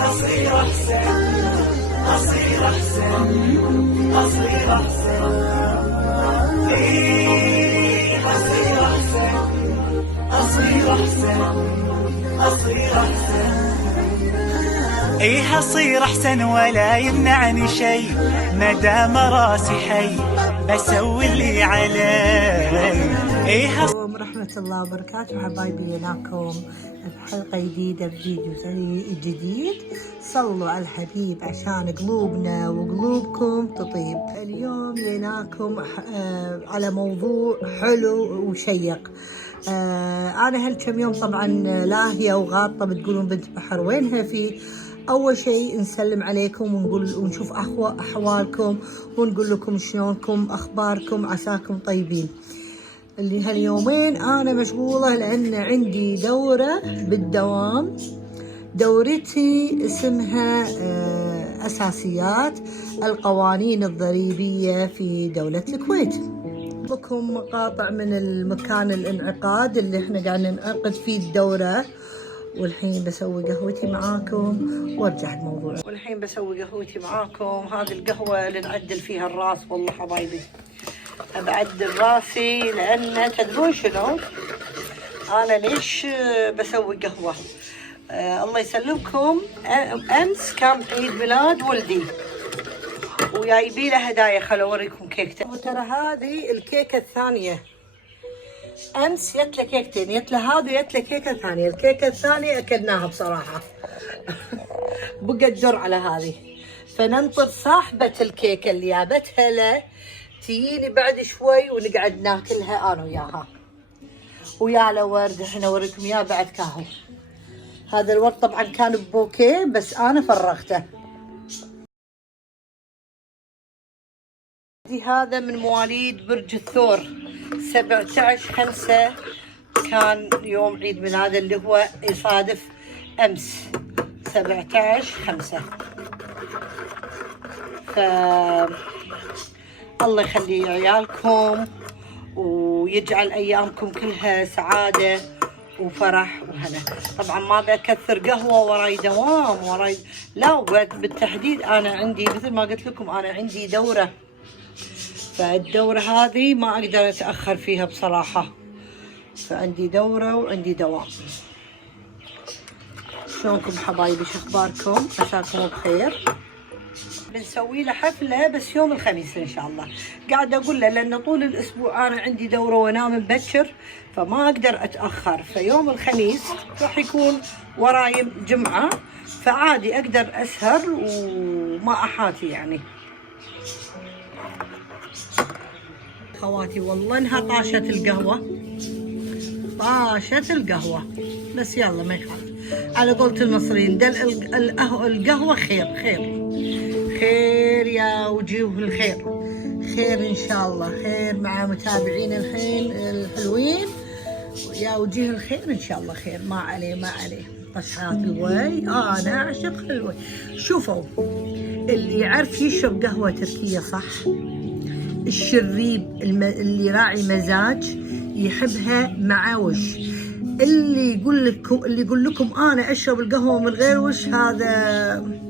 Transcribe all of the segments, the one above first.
أصير أحسن، أصير أحسن، أصير أحسن، أصير أحسن، أصير أحسن، أصير أحسن. أصير أحسن ولا يمنعني شي، مدام راسي حي بسوي اللي علي. ورحمة الله وبركاته حبايبي، هناكم بحلقة جديدة بفيديو جديد. صلوا على الحبيب عشان قلوبنا وقلوبكم تطيب. اليوم جيناكم على موضوع حلو وشيق. أنا هالكم يوم طبعا لاهية وغاطة، بتقولون بنت بحر وينها في. أول شيء نسلم عليكم ونشوف أحوالكم ونقول لكم شلونكم أخباركم، عساكم طيبين. اللي هاليومين أنا مشغولة لأن عندي دورة بالدوام. دورتي اسمها أساسيات القوانين الضريبية في دولة الكويت. لكم مقاطع من المكان الانعقاد اللي احنا قاعد ننعقد فيه الدورة. والحين بسوي قهوتي معاكم وارجع الموضوع. والحين بسوي قهوتي معاكم. هذه القهوة اللي نعدل فيها الراس. والله حبايبي بعدل راسي لأن تدرون شنو؟ أنا ليش بسوي قهوة؟ الله يسلمكم. أمس كان عيد ميلاد ولدي وجايبين له هدايا. خلوا أوريكم كيكته. وترى هذه الكيكة الثانية. أمس جت له كيكتين، جت له هذه وجت له كيكة ثانية. الكيكة الثانية أكلناها بصراحة. بقى الدور على هذه، فننطر صاحبة الكيكة اللي جابتها له تجيني بعد شوي ونقعد ناكلها انا وياها. ويا له ورد، الحين اوريكم اياه بعد كاهو. هذا الورد طبعا كان ببوكيه بس انا فرغته. هذا من مواليد برج الثور، 17/5 كان يوم عيد ميلاده اللي هو يصادف امس 17/5. الله يخلي عيالكم ويجعل أيامكم كلها سعادة وفرح وهنا. طبعا ما بكثر قهوة وراي دوام لا، بالتحديد أنا عندي مثل ما قلت لكم أنا عندي دورة، فالدورة هذه ما أقدر أتأخر فيها بصراحة. فعندي دورة وعندي دوام. شلونكم حبايبي؟ شو أخباركم؟ عساكم بخير. بنسوي له حفلة بس يوم الخميس إن شاء الله. قاعدة أقول له لأن طول الأسبوع أنا عندي دورة وأنام مبكر فما أقدر أتأخر. فيوم الخميس راح يكون وراي جمعة، فعادي أقدر أسهر وما أحاتي يعني. خواتي والله إنها طاشت القهوة، طاشت القهوة، بس يلا ما يخالف. على قولة المصريين دل القهوة خير خير خير يا وجوه الخير. خير إن شاء الله، خير مع متابعين الحين الحلوين. يا وجوه الخير إن شاء الله خير. ما عليه ما عليه. طشحات الوي أنا أعشق الوي. شوفوا اللي يعرف يشرب قهوة تركية صح، الشريب اللي راعي مزاج يحبها مع وش. اللي يقول لكم أنا أشرب القهوة من غير وش، هذا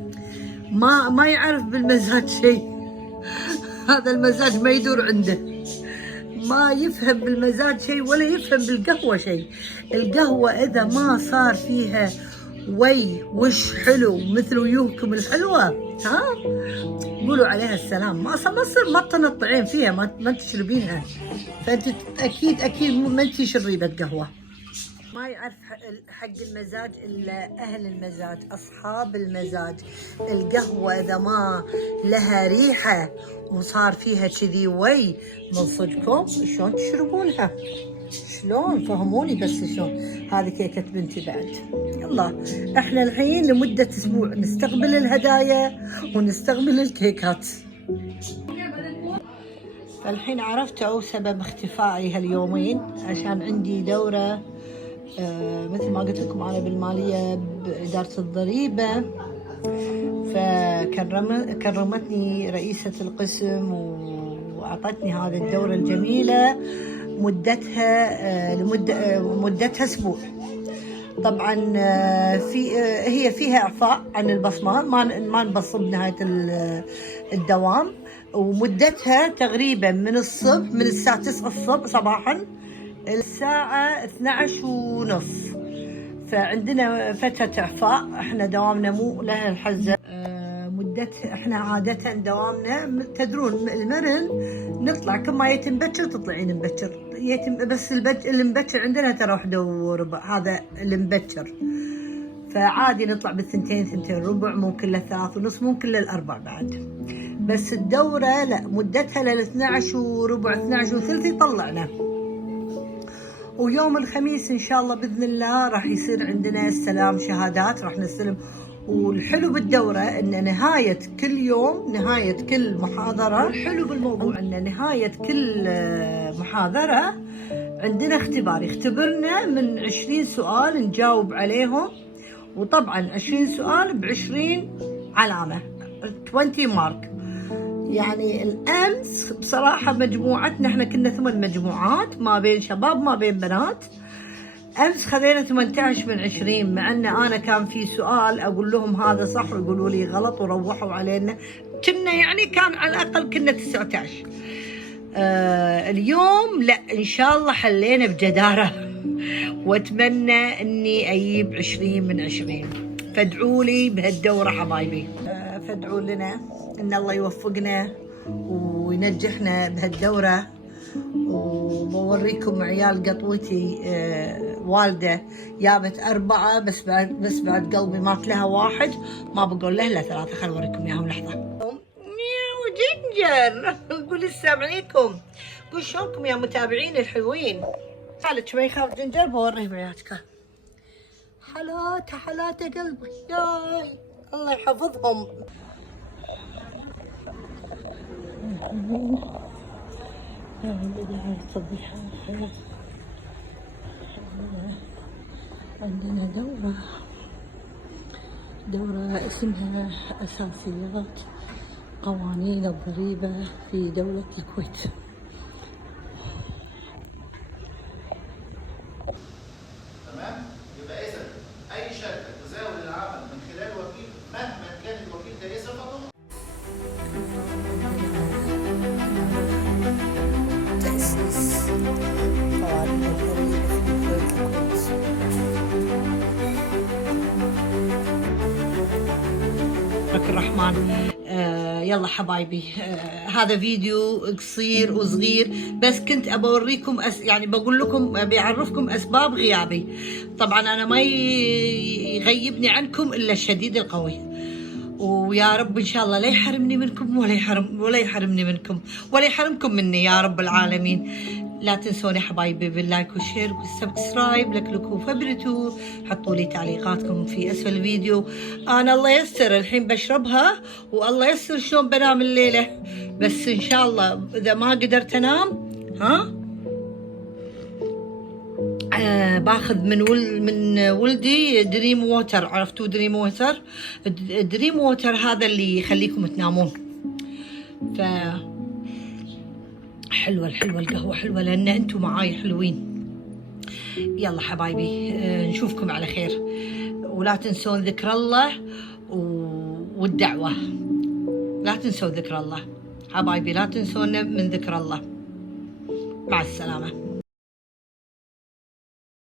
ما يعرف بالمزاج شيء. هذا المزاج ما يدور عنده، ما يفهم بالمزاج شيء ولا يفهم بالقهوة شيء. القهوة إذا ما صار فيها وش حلو مثل ويوهكم الحلوة، ها قولوا عليها السلام. ما تصير ما تنطعين فيها، ما تشربينها. فأنت أكيد ما أنت شريبة قهوة. ما يعرف حق المزاج إلا أهل المزاج، أصحاب المزاج. القهوة إذا ما لها ريحة وصار فيها كذي من صدقكم شلون تشربونها؟ شلون؟ فهموني بس شلون. هذه كيكة بنتي بعد. يلا احنا الحين لمدة أسبوع نستقبل الهدايا ونستقبل الكيكات. فالحين عرفتوا سبب اختفائي هاليومين، عشان عندي دورة مثل ما قلت لكم أنا بالمالية بإدارة الضريبة. فكرمتني رئيسة القسم وأعطتني هذه الدورة الجميلة مدتها أسبوع. طبعا هي فيها إعفاء عن البصمات، ما نبصم بنهاية الدوام. ومدتها تقريبا من الساعة 9 الصبح صباحا الساعة 12:30. فعندنا فترة إعفاء، احنا دوامنا مو له الحزة. مدتها احنا عادة دوامنا تدرون المرن نطلع كل ما يتم بكر تطلعين مبكر، بس المبكر عندنا ترى 1:15 هذا المبكر. فعادي نطلع بالثنتين 2:15، ممكن ل3:30، ممكن ل4 بعد. بس الدورة لا، مدتها ل12:15 12:30 يطلعنا. ويوم الخميس ان شاء الله باذن الله راح يصير عندنا استلام شهادات، راح نستلم. والحلو بالدورة ان نهاية كل يوم، نهاية كل محاضرة، الحلو بالموضوع ان نهاية كل محاضرة عندنا اختبار يختبرنا من 20 سؤال نجاوب عليهم. وطبعا 20 سؤال ب20 علامة، 20 مارك. يعني الأمس بصراحة مجموعتنا احنا كنا 8 مجموعات، ما بين شباب ما بين بنات. أمس خذينا 18 من 20، مع أن أنا كان في سؤال أقول لهم هذا صح ويقولوا لي غلط وروحوا علينا. كنا يعني كان على الأقل كنا 19. اليوم لا، إن شاء الله حلينا بجدارة وأتمنى أني أجيب 20 من 20. فادعوا لي بهالدورة حبايبي، فادعوا لنا ان الله يوفقنا وينجحنا بهالدورة. وبوريكم عيال قطوتي والدة جابت 4 بس بعد قلبي مات لها 1، ما بقول له 3. خل اوريكم اياهم لحظة. مياو جنجر، قول السلام عليكم، قول شلونكم يا متابعين الحلوين. خالد ما يخاف جنجر، بوريه بعياتك. حالات قلبي، ياي الله يحفظهم. عندنا دورة اسمها أساسيات قوانين الضريبة في دولة الكويت. تمام؟ يبقى إذا أي شركة تزاول العمل من خلال وكيل مهما كان الوكيل ده إيه صفته. تأسيس قوانين الضريبة في دولة الكويت. الرحمن. يلا حبايبي، هذا فيديو قصير وصغير، بس كنت أبوريكم يعني بقول لكم، بيعرفكم أسباب غيابي. طبعا أنا ما يغيبني عنكم إلا الشديد القوي، ويا رب إن شاء الله لا يحرمني منكم ولا يحرمني منكم ولا يحرمكم مني يا رب العالمين. لا تنسوني حبايبي باللايك والشير والسبسكرايب، لكلكوا فبرتوا، حطوا لي تعليقاتكم في اسفل الفيديو. انا الله يسر الحين بشربها، والله يسر شلون بنام الليله، بس ان شاء الله اذا ما قدرت انام باخذ من ولدي دريم ووتر. عرفتوا دريم ووتر؟ دريم ووتر هذا اللي يخليكم تنامون. ف حلوة القهوة، حلوة لأن أنتم معاي حلوين. يلا حبايبي، نشوفكم على خير، ولا تنسون ذكر الله والدعوة. لا تنسوا ذكر الله حبايبي، لا تنسون من ذكر الله. مع السلامة.